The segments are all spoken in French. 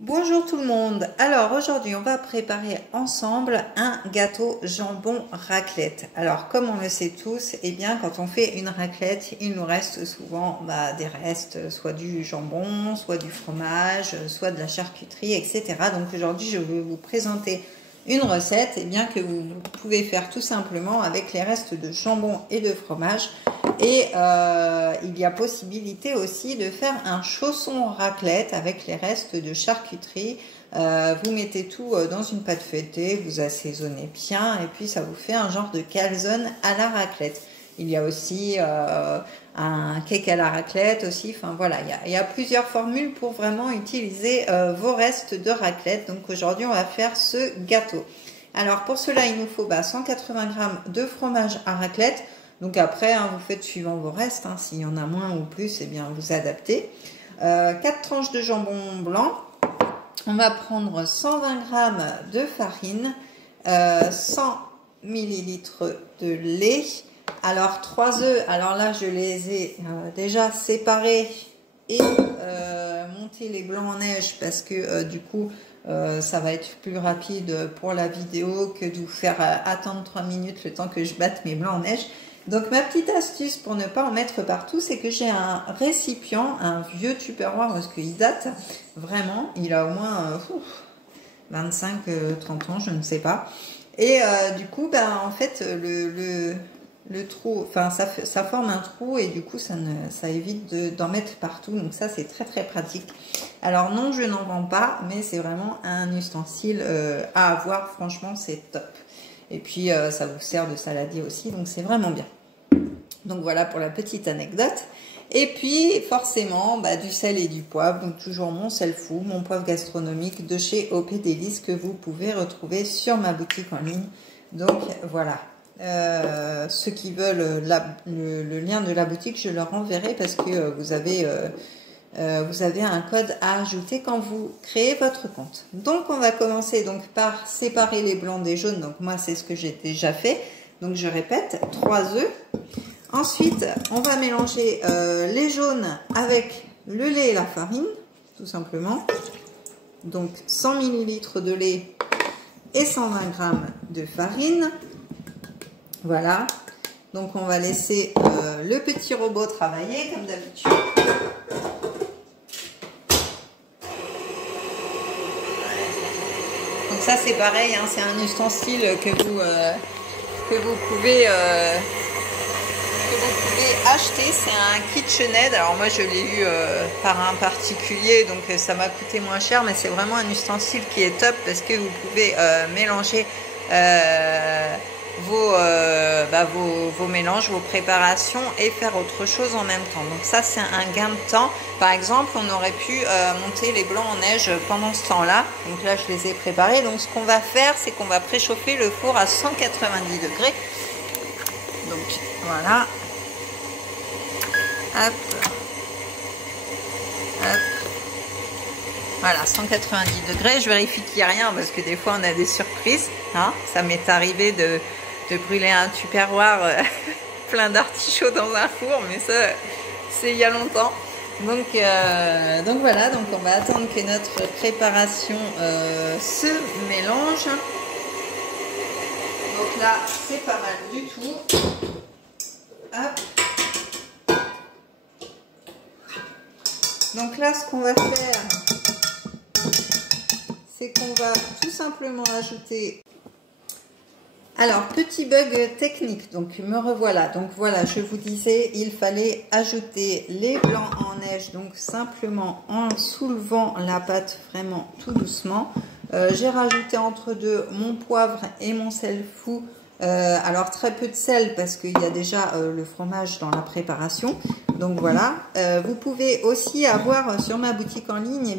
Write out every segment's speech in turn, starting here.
Bonjour tout le monde. Alors aujourd'hui on va préparer ensemble un gâteau jambon raclette. Alors comme on le sait tous, eh bien quand on fait une raclette, il nous reste souvent des restes, soit du jambon, soit du fromage, soit de la charcuterie, etc. Donc aujourd'hui je vais vous présenter une recette bien que vous pouvez faire tout simplement avec les restes de jambon et de fromage. Et il y a possibilité aussi de faire un chausson raclette avec les restes de charcuterie. Vous mettez tout dans une pâte feuilletée, vous assaisonnez bien et puis ça vous fait un genre de calzone à la raclette. Il y a aussi un cake à la raclette aussi. Enfin voilà, il y a plusieurs formules pour vraiment utiliser vos restes de raclette. Donc aujourd'hui on va faire ce gâteau. Alors pour cela il nous faut 180 g de fromage à raclette. Donc après, vous faites suivant vos restes. S'il y en a moins ou plus, eh bien vous adaptez. 4 tranches de jambon blanc. On va prendre 120 g de farine, 100 ml de lait. Alors 3 œufs. Alors là, je les ai déjà séparés et monté les blancs en neige parce que du coup, ça va être plus rapide pour la vidéo que de vous faire attendre 3 minutes le temps que je batte mes blancs en neige. Donc ma petite astuce pour ne pas en mettre partout, c'est que j'ai un récipient, un vieux Tupperware parce qu'il date vraiment, il a au moins 25-30 ans, je ne sais pas. Et du coup, en fait, le trou, enfin ça forme un trou et du coup ça évite d'en mettre partout. Donc ça c'est très très pratique. Alors non, je n'en vends pas, mais c'est vraiment un ustensile à avoir. Franchement, c'est top. Et puis ça vous sert de saladier aussi, donc c'est vraiment bien. Donc voilà pour la petite anecdote. Et puis forcément du sel et du poivre, donc toujours mon sel fou, mon poivre gastronomique de chez OP Délices que vous pouvez retrouver sur ma boutique en ligne. Donc voilà, ceux qui veulent le lien de la boutique, je leur enverrai parce que vous avez un code à ajouter quand vous créez votre compte. Donc on va commencer par séparer les blancs des jaunes. Donc moi c'est ce que j'ai déjà fait. Donc je répète, 3 œufs. Ensuite on va mélanger les jaunes avec le lait et la farine, tout simplement. Donc 100 ml de lait et 120 g de farine. Voilà. Donc on va laisser le petit robot travailler comme d'habitude. Donc ça c'est pareil, c'est un ustensile que vous pouvez acheter. C'est un KitchenAid. Alors moi je l'ai eu par un particulier, donc ça m'a coûté moins cher, mais c'est vraiment un ustensile qui est top parce que vous pouvez mélanger vos mélanges, vos préparations et faire autre chose en même temps. Donc ça c'est un gain de temps. Par exemple, on aurait pu monter les blancs en neige pendant ce temps-là. Donc là je les ai préparés. Donc ce qu'on va faire, c'est qu'on va préchauffer le four à 190 degrés. Donc voilà. Hop. Hop. Voilà, 190 degrés. Je vérifie qu'il n'y a rien parce que des fois on a des surprises. Ça m'est arrivé de brûler un tupperware plein d'artichauts dans un four, mais ça c'est il y a longtemps. Donc voilà, donc on va attendre que notre préparation se mélange. Donc là c'est pas mal du tout. Hop. Donc là ce qu'on va faire, c'est qu'on va tout simplement ajouter. Alors, petit bug technique, donc me revoilà. Donc voilà, je vous disais, il fallait ajouter les blancs en neige, donc simplement en soulevant la pâte vraiment tout doucement. J'ai rajouté entre deux mon poivre et mon sel fou. Alors très peu de sel parce qu'il y a déjà le fromage dans la préparation. Donc voilà, vous pouvez aussi avoir sur ma boutique en ligne,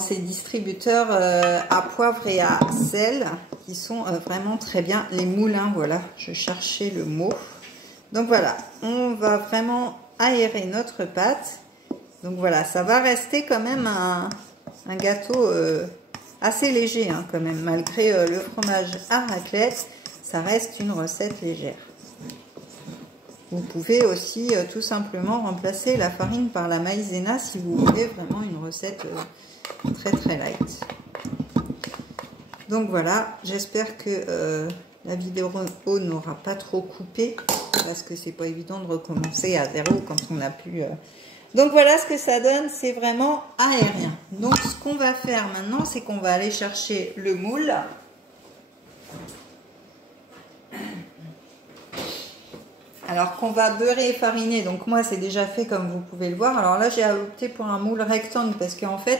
ces distributeurs à poivre et à sel qui sont vraiment très bien. Les moulins, voilà, je cherchais le mot. Donc voilà, on va vraiment aérer notre pâte. Donc voilà, ça va rester quand même un gâteau assez léger quand même. Malgré le fromage à raclette, ça reste une recette légère. Vous pouvez aussi tout simplement remplacer la farine par la maïzena si vous voulez vraiment une recette très très light. Donc voilà, j'espère que la vidéo n'aura pas trop coupé parce que c'est pas évident de recommencer à zéro quand on n'a plus... Donc voilà ce que ça donne, c'est vraiment aérien. Donc ce qu'on va faire maintenant, c'est qu'on va aller chercher le moule. Alors qu'on va beurrer et fariner, donc moi c'est déjà fait comme vous pouvez le voir. Alors là j'ai opté pour un moule rectangle parce qu'en fait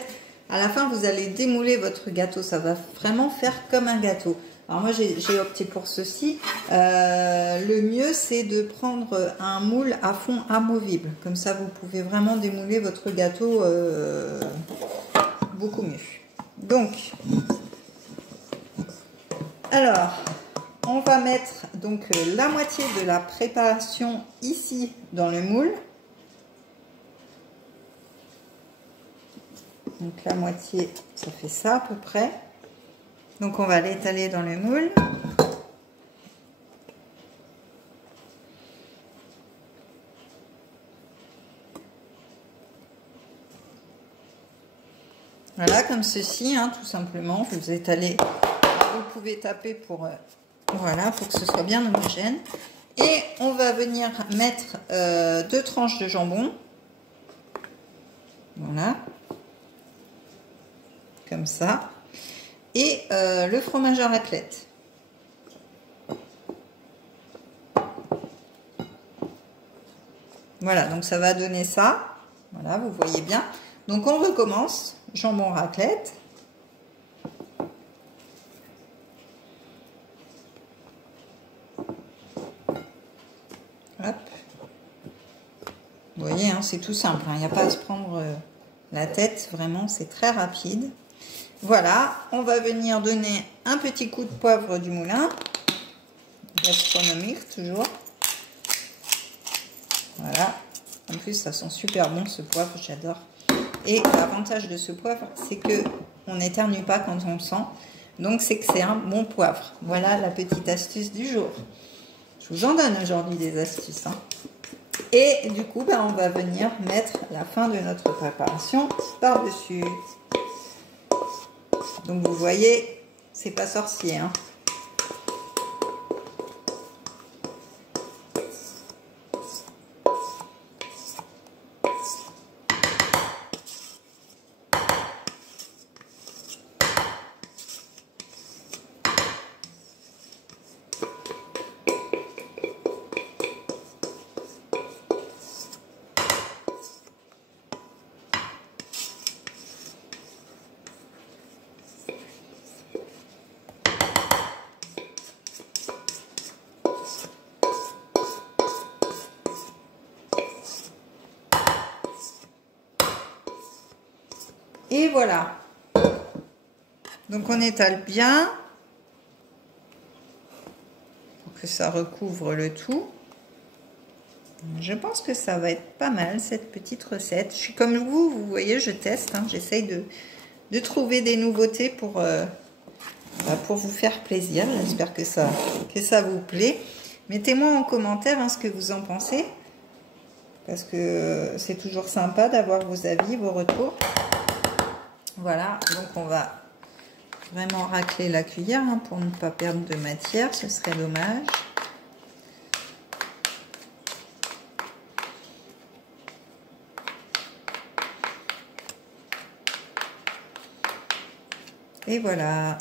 à la fin vous allez démouler votre gâteau, ça va vraiment faire comme un gâteau. Alors moi j'ai opté pour ceci. Le mieux c'est de prendre un moule à fond amovible, comme ça vous pouvez vraiment démouler votre gâteau beaucoup mieux. Donc alors on va mettre donc la moitié de la préparation ici dans le moule. Donc la moitié, ça fait ça à peu près. Donc on va l'étaler dans le moule. Voilà, comme ceci, hein, tout simplement. Vous étalez, vous pouvez taper pour... voilà, pour que ce soit bien homogène. Et on va venir mettre 2 tranches de jambon. Voilà. Comme ça. Et le fromage à raclette. Voilà, donc ça va donner ça. Voilà, vous voyez bien. Donc on recommence. Jambon raclette. Hop. Vous voyez, hein, c'est tout simple. Il n'y a pas à se prendre la tête. Vraiment, c'est très rapide. Voilà. On va venir donner un petit coup de poivre du moulin. Gastronomique, toujours. Voilà. En plus, ça sent super bon, ce poivre. J'adore. Et l'avantage de ce poivre, c'est que on n'éternue pas quand on le sent. Donc, c'est que c'est un bon poivre. Voilà la petite astuce du jour. Je vous en donne aujourd'hui des astuces. Hein. Et du coup, on va venir mettre la fin de notre préparation par-dessus. Donc vous voyez, c'est pas sorcier. Hein. Et voilà. Donc on étale bien pour que ça recouvre le tout. Je pense que ça va être pas mal cette petite recette. Je suis comme vous, vous voyez, je teste. Hein, j'essaye de trouver des nouveautés pour vous faire plaisir. J'espère que ça vous plaît. Mettez-moi en commentaire ce que vous en pensez. Parce que c'est toujours sympa d'avoir vos avis, vos retours. Voilà, donc on va vraiment racler la cuillère pour ne pas perdre de matière, ce serait dommage. Et voilà.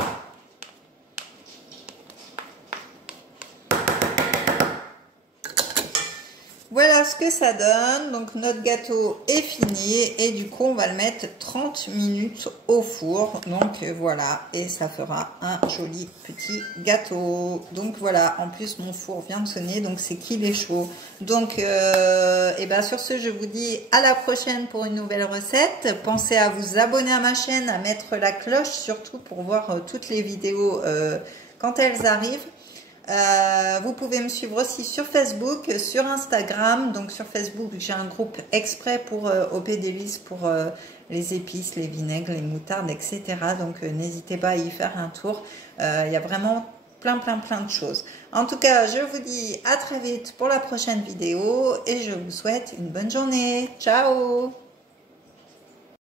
Voilà ce que ça donne. Donc notre gâteau est fini et du coup on va le mettre 30 minutes au four. Donc voilà, et ça fera un joli petit gâteau. Donc voilà, en plus mon four vient de sonner, donc c'est qu'il est chaud. Donc et ben sur ce, je vous dis à la prochaine pour une nouvelle recette. Pensez à vous abonner à ma chaîne, à mettre la cloche surtout pour voir toutes les vidéos quand elles arrivent. Vous pouvez me suivre aussi sur Facebook, sur Instagram. Donc sur Facebook, j'ai un groupe exprès pour OP Délices pour les épices, les vinaigres, les moutardes, etc. Donc n'hésitez pas à y faire un tour. Il y a vraiment plein de choses. En tout cas, je vous dis à très vite pour la prochaine vidéo et je vous souhaite une bonne journée. Ciao!